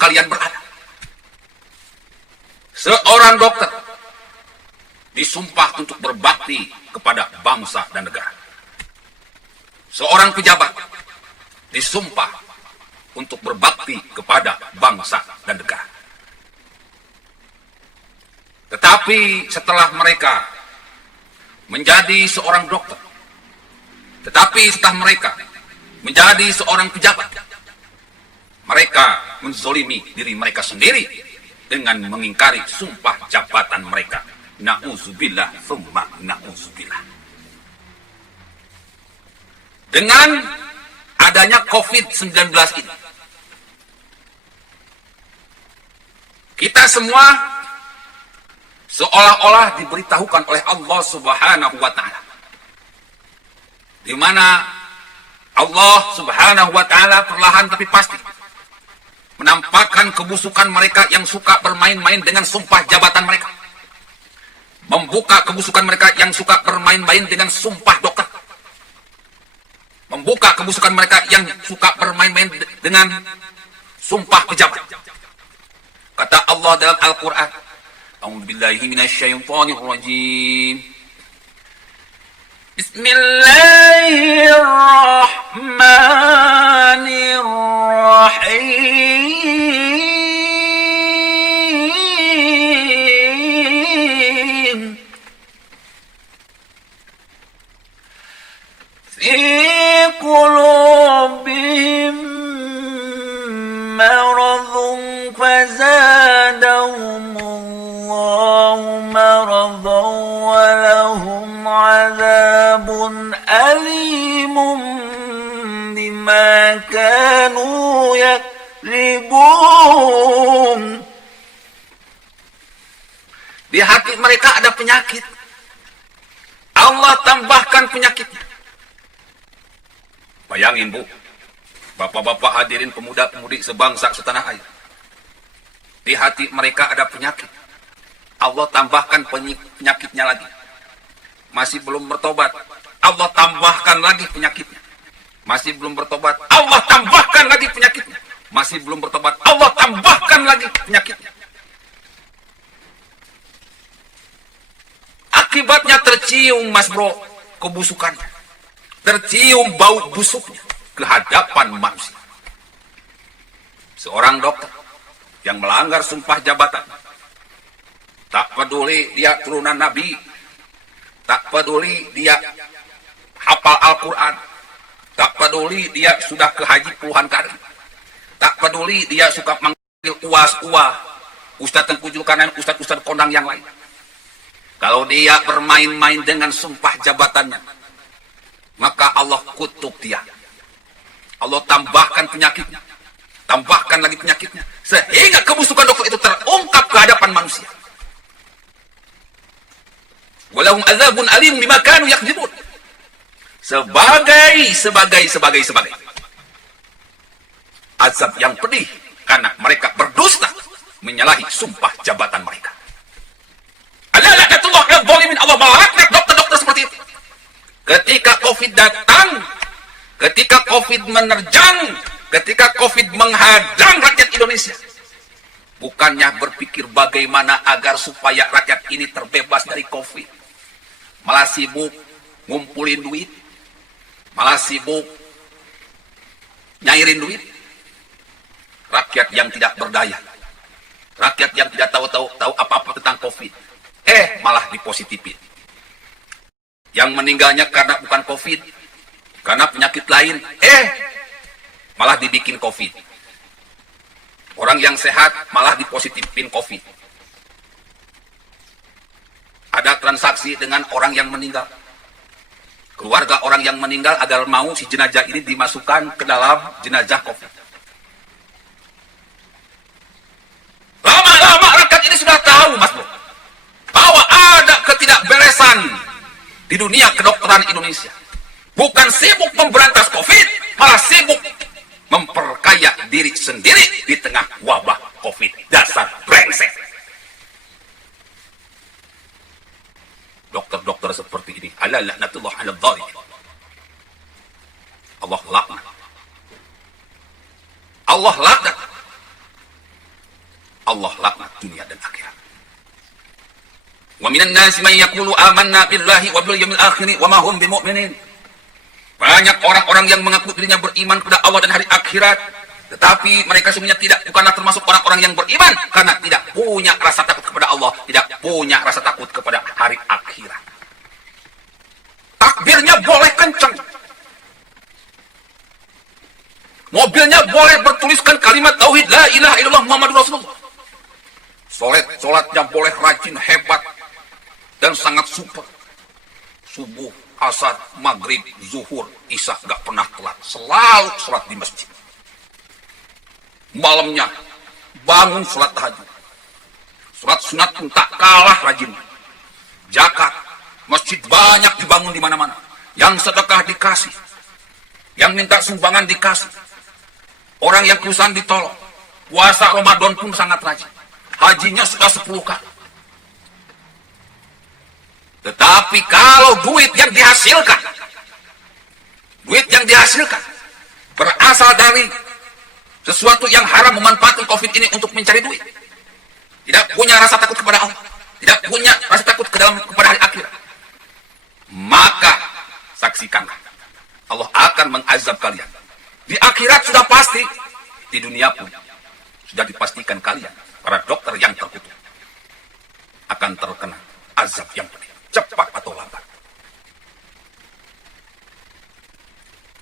kalian berada. Seorang dokter disumpah untuk berbakti kepada bangsa dan negara. Seorang pejabat disumpah untuk berbakti kepada bangsa dan negara. Tetapi setelah mereka menjadi seorang dokter, tetapi setelah mereka menjadi seorang pejabat, mereka menzolimi diri mereka sendiri dengan mengingkari sumpah jabatan mereka. Na'udzubillah, tsumma na'udzubillah. Dengan adanya COVID-19 ini, kita semua seolah-olah diberitahukan oleh Allah Subhanahu wa Ta'ala, di mana Allah Subhanahu wa Ta'ala perlahan tapi pasti menampakkan kebusukan mereka yang suka bermain-main dengan sumpah jabatan mereka, membuka kebusukan mereka yang suka bermain-main dengan sumpah dokter, membuka kebusukan mereka yang suka bermain-main dengan sumpah pejabat. Kata Allah dalam Al-Quran, A'udzubillahi minasyaitonirrajim. Bismillahirrahmanirrahim. Fi qulubihim maradun fazadahumullahu maradan wa lahum azabun alimun bima kanu yakribun. Di hati mereka ada penyakit, Allah tambahkan penyakitnya. Bayangin Bu, bapak-bapak hadirin, pemuda-pemudi sebangsa setanah air, di hati mereka ada penyakit, Allah tambahkan penyakitnya lagi. Masih belum bertobat, Allah tambahkan lagi penyakitnya. Masih belum bertobat, Allah tambahkan lagi penyakitnya. Masih belum bertobat, Allah tambahkan lagi penyakitnya. Akibatnya tercium, Mas Bro, kebusukannya, tercium bau busuknya ke hadapan manusia. Seorang dokter yang melanggar sumpah jabatan, tak peduli dia turunan Nabi, tak peduli dia hafal Al-Quran, tak peduli dia sudah ke haji puluhan kali, tak peduli dia suka manggil uas-uah, ustadz tengku kanan, ustadz kondang yang lain. Kalau dia bermain-main dengan sumpah jabatannya, maka Allah kutuk dia. Allah tambahkan penyakitnya, tambahkan lagi penyakitnya, sehingga kebusukan dokter itu terungkap ke hadapan manusia. Walahum azabun alim bima kanu yakdzibun. Sebagai azab yang pedih karena mereka berdusta menyalahi sumpah jabatan mereka. Allah laknatullah alal zalimin. Allah melaknat dokter-dokter seperti itu. Ketika COVID datang, ketika COVID menerjang, ketika COVID menghadang rakyat Indonesia, bukannya berpikir bagaimana agar supaya rakyat ini terbebas dari COVID, malah sibuk ngumpulin duit, malah sibuk nyairin duit. Rakyat yang tidak berdaya, rakyat yang tidak tahu apa-apa tentang COVID, malah dipositifin. Yang meninggalnya karena bukan COVID, karena penyakit lain, malah dibikin COVID. Orang yang sehat malah dipositifin COVID. Ada transaksi dengan orang yang meninggal, keluarga orang yang meninggal agar mau si jenazah ini dimasukkan ke dalam jenazah COVID. Lama-lama rakyat ini sudah tahu, Mas Bro, bahwa ada ketidakberesan di dunia kedokteran Indonesia. Bukan sibuk memberantas COVID, malah sibuk memperkaya diri sendiri di tengah wabah COVID. Dasar brengsek. Dokter-dokter seperti ini, ala laknatullah ala dzalimin. Allah laknat. Allah laknat. Allah laknat dunia dan akhirat. Wa minan nasi man yaqulu amanna billahi wa bil yaumil akhir wa ma hum bimu'minin. Banyak orang-orang yang mengaku dirinya beriman kepada Allah dan hari akhirat, tetapi mereka sebenarnya bukanlah termasuk orang-orang yang beriman karena tidak punya rasa takut kepada Allah, tidak punya rasa takut kepada hari akhirat. Takbirnya boleh kencang, mobilnya boleh bertuliskan kalimat tauhid la ilaha illallah Muhammadur Rasulullah. Sholatnya boleh rajin, hebat, dan sangat super. Subuh, asar, maghrib, zuhur, isya gak pernah telat. Selalu sholat di masjid. Malamnya bangun sholat tahajud. Sholat sunat pun tak kalah rajin. Zakat, masjid banyak dibangun di mana-mana. Yang sedekah dikasih, yang minta sumbangan dikasih, orang yang kesusahan ditolong. Puasa Ramadan pun sangat rajin. Hajinya sudah 10 kali. Tetapi kalau duit yang dihasilkan berasal dari sesuatu yang haram, memanfaatkan COVID ini untuk mencari duit, tidak punya rasa takut kepada Allah, tidak punya rasa takut kepada hari akhirat, maka saksikanlah Allah akan mengazab kalian. Di akhirat sudah pasti, di dunia pun sudah dipastikan kalian, para dokter yang terkutuk, akan terkena azab yang pedih, cepat atau lambat.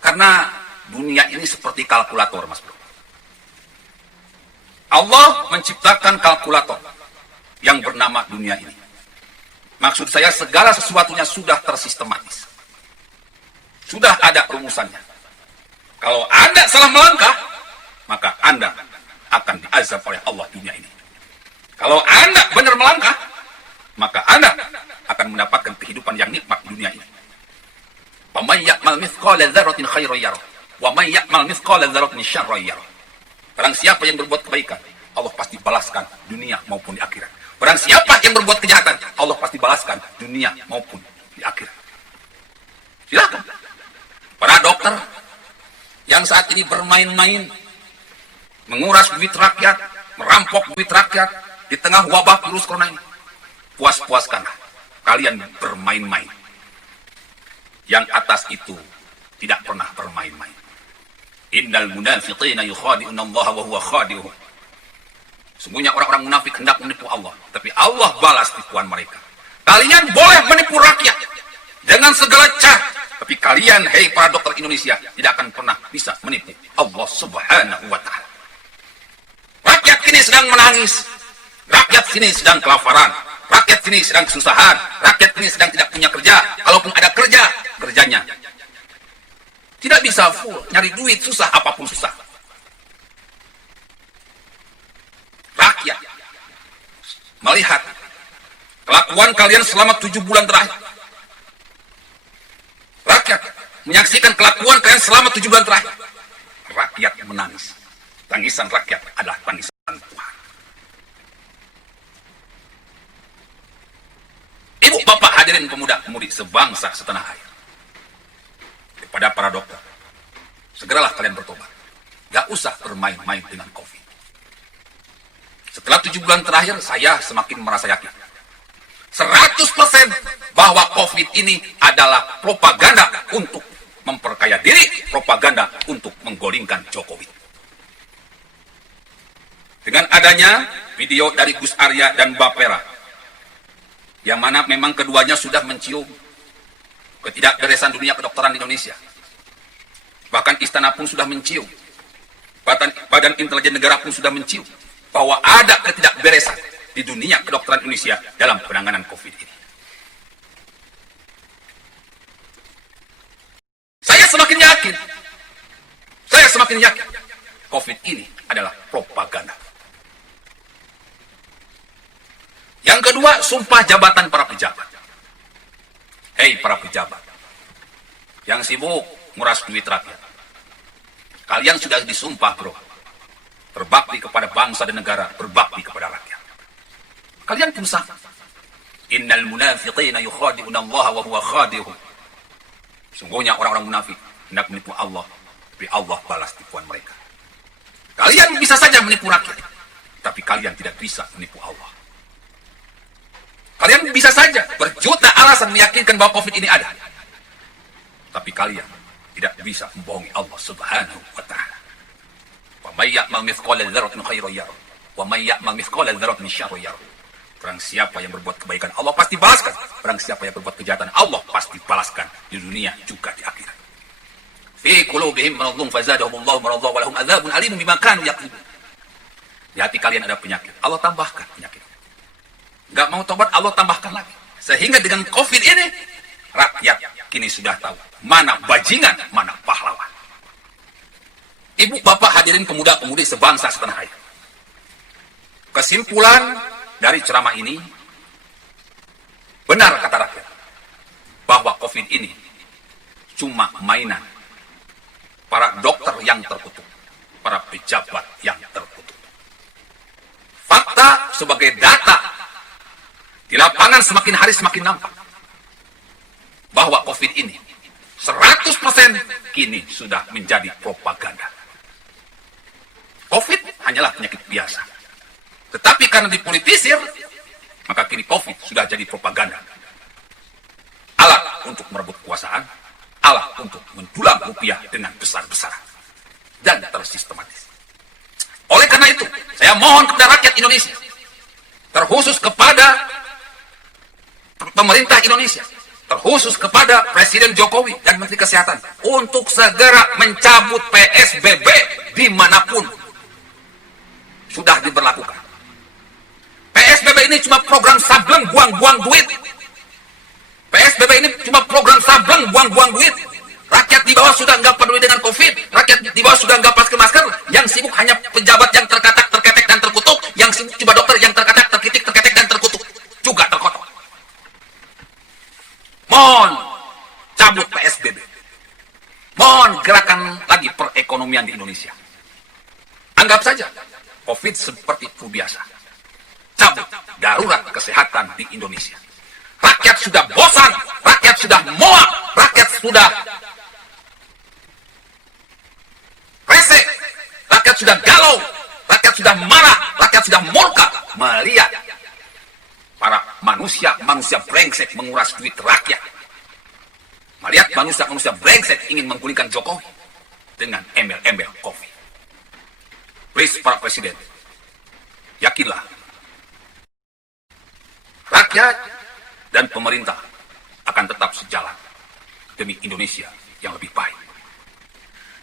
Karena dunia ini seperti kalkulator, Mas Bro. Allah menciptakan kalkulator yang bernama dunia ini. Maksud saya, segala sesuatunya sudah tersistematis. Sudah ada rumusannya. Kalau Anda salah melangkah, maka Anda akan diazab oleh Allah dunia ini. Kalau Anda benar melangkah, maka Anda akan mendapatkan kehidupan yang nikmat di dunia ini. Wa may ya'mal mithqala dzarratin khairan yarah, wa may ya'mal mithqala dzarratin syarran yarah. Barang siapa yang berbuat kebaikan, Allah pasti balaskan dunia maupun di akhirat. Barang siapa yang berbuat kejahatan, Allah pasti balaskan dunia maupun di akhirat. Silakan. Para dokter yang saat ini bermain-main, menguras duit rakyat, merampok duit rakyat di tengah wabah virus corona ini, puas-puaskanlah kalian bermain-main. Yang atas itu tidak pernah bermain-main. Innal munafiqina yukhadi'una Allah wa huwa khadi'uhum. Sungguhnya orang-orang munafik hendak menipu Allah, tapi Allah balas tipuan mereka. Kalian boleh menipu rakyat dengan segala cara, tapi kalian, hei para dokter Indonesia, tidak akan pernah bisa menipu Allah Subhanahu wa ta'ala. Rakyat kini sedang menangis, rakyat sini sedang kelaparan, rakyat sini sedang kesusahan, rakyat sini sedang tidak punya kerja. Kalaupun ada kerja, kerjanya tidak bisa full, nyari duit susah, apapun susah. Rakyat melihat kelakuan kalian selama 7 bulan terakhir. Rakyat menyaksikan kelakuan kalian selama 7 bulan terakhir. Rakyat menangis. Tangisan rakyat adalah tangisan Tuhan. Ibu, bapak, hadirin pemuda-pemudi sebangsa setanah air. Kepada para dokter, segeralah kalian bertobat. Gak usah bermain-main dengan COVID. Setelah 7 bulan terakhir, saya semakin merasa yakin 100% bahwa COVID ini adalah propaganda untuk memperkaya diri, propaganda untuk menggolingkan Jokowi. Dengan adanya video dari Gus Arya dan Bapera, yang mana memang keduanya sudah mencium ketidakberesan dunia kedokteran di Indonesia. Bahkan istana pun sudah mencium, Badan Intelijen Negara pun sudah mencium bahwa ada ketidakberesan di dunia kedokteran Indonesia dalam penanganan COVID ini. Saya semakin yakin COVID ini adalah propaganda. Yang kedua, sumpah jabatan para pejabat. Hei para pejabat yang sibuk nguras duit rakyat, kalian sudah disumpah, bro, berbakti kepada bangsa dan negara, berbakti kepada rakyat. Kalian pun sama. Innal munafiqina yukhadi'una Allah wa huwa khadi'uhum. Sungguhnya orang-orang munafik hendak menipu Allah, tapi Allah balas tipuan mereka. Kalian bisa saja menipu rakyat, Tapi kalian tidak bisa menipu Allah. Kalian bisa saja berjuta alasan meyakinkan bahwa COVID ini ada. Tapi kalian tidak bisa membohongi Allah Subhanahu wa Ta'ala. Wa may ya'mal mithqala dzarratin khairan yarah, wa may ya'mal mithqala dzarratin syarran yarah. Barang siapa yang berbuat kebaikan, Allah pasti balaskan. Barang siapa yang berbuat kejahatan, Allah pasti balaskan di dunia juga di akhirat. Fi qulubihim maradun fazadahumullahu maradan wa lahum adzabun alim bima kanu yaqulun. Di hati kalian ada penyakit, Allah tambahkan penyakit. Enggak mau tobat, Allah tambahkan lagi. Sehingga dengan COVID ini, rakyat kini sudah tahu mana bajingan, mana pahlawan. Ibu, bapak, hadirin pemuda-pemudi sebangsa setanah air. Kesimpulan dari ceramah ini, benar kata rakyat, bahwa COVID ini cuma mainan para dokter yang terkutuk, para pejabat yang terkutuk. Fakta sebagai data di lapangan semakin hari semakin nampak bahwa COVID ini 100% kini sudah menjadi propaganda. COVID hanyalah penyakit biasa. Tetapi karena dipolitisir, maka kini COVID sudah jadi propaganda. Alat untuk merebut kekuasaan, alat untuk mendulang rupiah dengan besar-besaran dan tersistematis. Oleh karena itu, saya mohon kepada rakyat Indonesia, terkhusus kepada pemerintah Indonesia, terkhusus kepada Presiden Jokowi dan Menteri Kesehatan, untuk segera mencabut PSBB dimanapun sudah diberlakukan. PSBB ini cuma program sableng buang-buang duit. PSBB ini cuma program sableng buang-buang duit. Rakyat di bawah sudah nggak peduli dengan COVID. Rakyat di bawah sudah nggak pakai masker. Yang sibuk hanya pejabat yang terkatak, terketek, dan terkutuk. Yang sibuk cuma dokter yang terkatak, terkitik, terketek, dan terkutuk. Juga terkotok. Mohon cabut PSBB. Mohon gerakan lagi perekonomian di Indonesia. Anggap saja COVID seperti flu biasa. Cabut darurat kesehatan di Indonesia. Rakyat sudah bosan, rakyat sudah muak, rakyat sudah resek, rakyat sudah galau, rakyat sudah marah, rakyat sudah murka melihat para manusia brengsek menguras duit rakyat. Melihat manusia brengsek ingin menggulingkan Jokowi dengan embel-embel COVID. Please, para presiden, yakinlah, rakyat dan pemerintah akan tetap sejalan demi Indonesia yang lebih baik.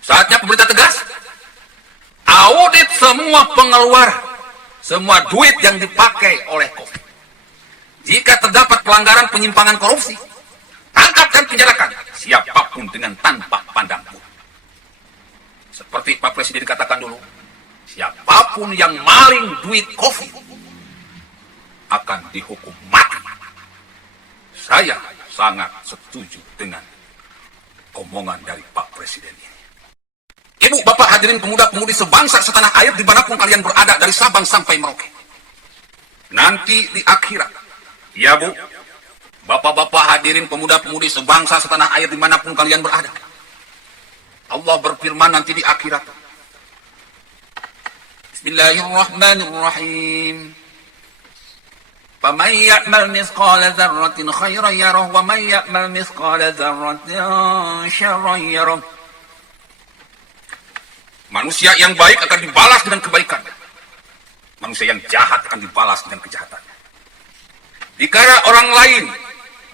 Saatnya pemerintah tegas, audit semua pengeluaran, semua duit yang dipakai oleh COVID. Jika terdapat pelanggaran, penyimpangan, korupsi, tangkap dan penjarakan siapapun dengan tanpa pandang bulu. Seperti Pak Presiden katakan dulu, siapapun yang maling duit COVID akan dihukum mati. Saya sangat setuju dengan omongan dari Pak Presiden ini. Ibu, bapak, hadirin pemuda-pemudi sebangsa setanah air dimanapun kalian berada dari Sabang sampai Merauke. Nanti di akhirat, ya Bu, bapak-bapak, hadirin pemuda-pemudi sebangsa setanah air dimanapun kalian berada, Allah berfirman nanti di akhirat. Bismillahirrahmanirrahim. فَمَنْ يَعْمَلْ مِثْقَالَ ذَرَّةٍ خَيْرًا يَرَهُ وَمَنْ يَعْمَلْ مِثْقَالَ ذَرَّةٍ شَرًّا يَرَهُ. Manusia yang baik akan dibalas dengan kebaikan. Manusia yang jahat akan dibalas dengan kejahatannya. Dikala orang lain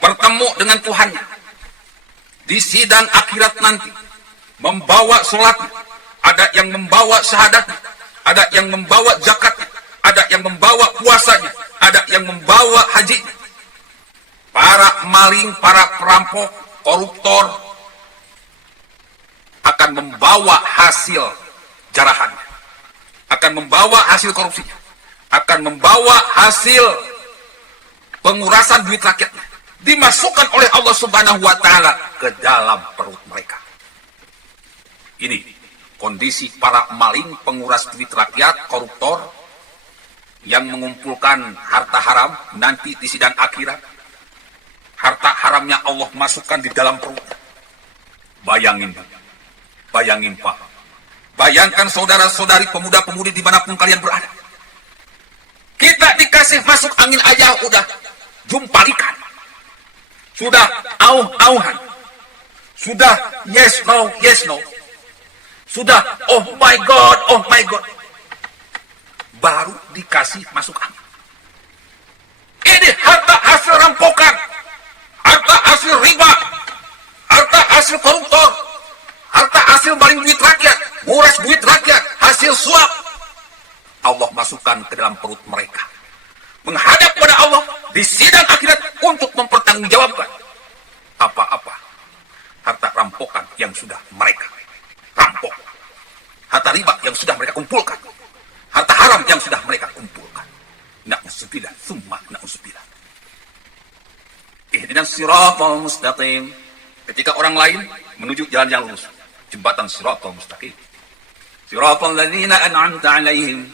bertemu dengan Tuhannya di sidang akhirat nanti, membawa sholatnya, ada yang membawa syahadatnya, ada yang membawa zakatnya, ada yang membawa puasanya, ada yang membawa haji. Para maling, para perampok, koruptor akan membawa hasil jarahannya, akan membawa hasil korupsinya, akan membawa hasil pengurasan duit rakyatnya, dimasukkan oleh Allah Subhanahu wa Ta'ala ke dalam perut mereka. Ini kondisi para maling, penguras duit rakyat, koruptor yang mengumpulkan harta haram nanti di sidang akhirat. Harta haramnya Allah masukkan di dalam perut. Bayangin, bayangin Pak. Bayangkan saudara-saudari pemuda-pemudi dimanapun kalian berada. dikasih masuk angin aja udah jumpalikan. Sudah auh-auhan. Sudah yes no. Sudah oh my god. Baru dikasih masuk angin. Ini harta hasil rampokan, harta hasil riba, harta hasil koruptor, harta hasil maling duit rakyat, nguras duit rakyat, hasil suap. Allah masukkan ke dalam perut mereka. Menghadap pada Allah di sidang akhirat untuk mempertanggungjawabkan apa-apa harta rampokan yang sudah mereka rampok, harta riba yang sudah mereka kumpulkan, harta haram yang sudah mereka kumpulkan. Na'udzubillah, summa na'udzubillah. Ihdinas siratal mustaqim. Ketika orang lain menuju jalan yang lurus, jembatan siratal mustaqim. Siratal ladzina an'amta 'alaihim.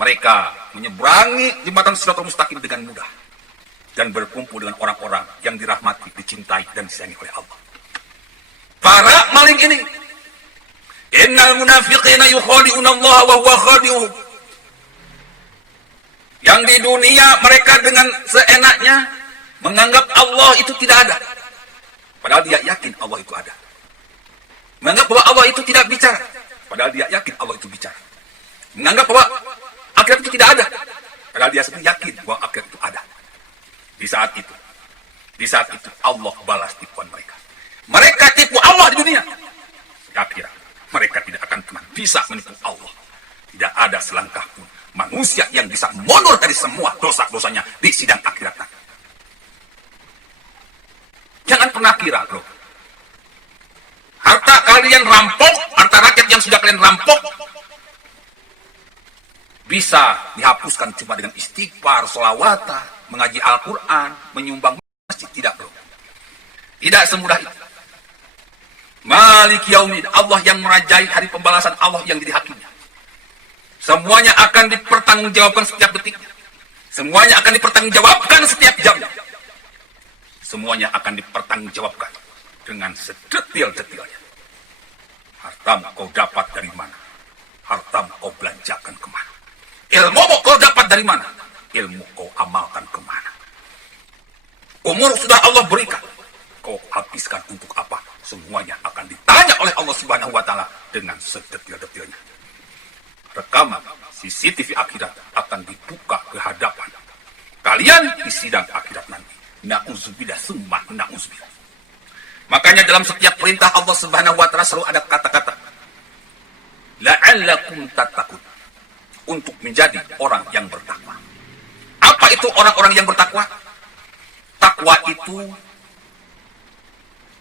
Mereka menyeberangi jembatan siratal mustaqim dengan mudah dan berkumpul dengan orang-orang yang dirahmati, dicintai dan disayangi oleh Allah. Para maling ini, innal munafiqina yukhadi'una Allah wa huwa khadi'uhum. Yang di dunia mereka dengan seenaknya menganggap Allah itu tidak ada. Padahal dia yakin Allah itu ada. Menganggap bahwa Allah itu tidak bicara. Padahal dia yakin Allah itu bicara. Menganggap bahwa akhirat itu tidak ada. Padahal dia sendiri yakin bahwa akhirat itu ada. Di saat itu Allah balas tipuan mereka. Mereka tipu Allah di dunia. Di akhirat mereka tidak akan pernah bisa menipu Allah. Tidak ada selangkah pun manusia yang bisa mundur dari semua dosa-dosanya di sidang akhirat nanti. Jangan pernah kira, bro. Harta kalian rampok, harta rakyat yang sudah kalian rampok, bisa dihapuskan cuma dengan istighfar, sholawatan, mengaji Al-Quran, menyumbang masjid. Tidak, bro. Tidak semudah itu. Malik Yaumiddin, Allah yang merajai hari pembalasan, Allah yang jadi hakimnya. Semuanya akan dipertanggungjawabkan setiap detiknya. Semuanya akan dipertanggungjawabkan setiap jamnya. Semuanya akan dipertanggungjawabkan dengan sedetil-detilnya. Hartamu kau dapat dari mana? Hartamu kau belanjakan kemana? Ilmu kau dapat dari mana? Ilmu kau amalkan kemana? Umur sudah Allah berikan. Kau habiskan untuk apa? Semuanya akan ditanya oleh Allah Subhanahu wa Ta'ala dengan sedetil-detilnya. Rekaman CCTV akhirat akan dibuka ke hadapan kalian di sidang akhirat nanti. Na'udzubillah, summa na'udzubillah. Makanya dalam setiap perintah Allah Subhanahu wa Ta'ala selalu ada kata-kata la'allakum tattaqun, untuk menjadi orang yang bertakwa. Apa itu orang-orang yang bertakwa? Takwa itu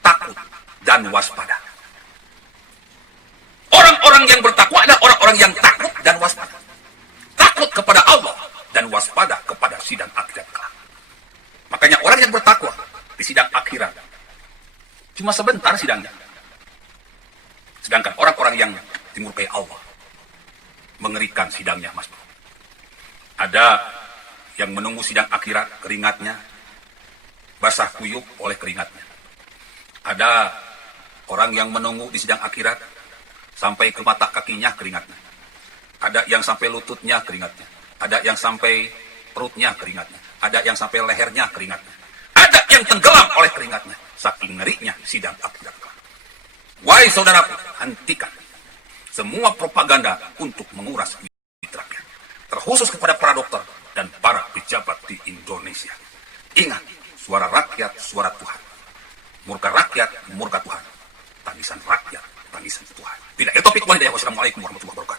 takut dan waspada. Orang-orang yang bertakwa adalah orang-orang yang takut dan waspada. Takut kepada Allah dan waspada kepada sidang akhirat kelak. Makanya orang yang bertakwa di sidang akhirat cuma sebentar sidangnya. Sedangkan orang-orang yang dimurkai Allah, mengerikan sidangnya, Mas. Ada yang menunggu sidang akhirat, keringatnya basah kuyup oleh keringatnya. Ada orang yang menunggu di sidang akhirat sampai ke mata kakinya keringatnya. Ada yang sampai lututnya keringatnya. Ada yang sampai perutnya keringatnya. Ada yang sampai lehernya keringatnya. Ada yang tenggelam oleh keringatnya. Saking ngerinya sidang akhirat. Wahai saudaraku, hentikan semua propaganda untuk menguras duit rakyat. Terkhusus kepada para dokter dan para pejabat di Indonesia. Ingat, suara rakyat, suara Tuhan. Murka rakyat, murka Tuhan. Tangisan rakyat, tangisan Tuhan. Bila itu topik, wassalamualaikum warahmatullahi wabarakatuh.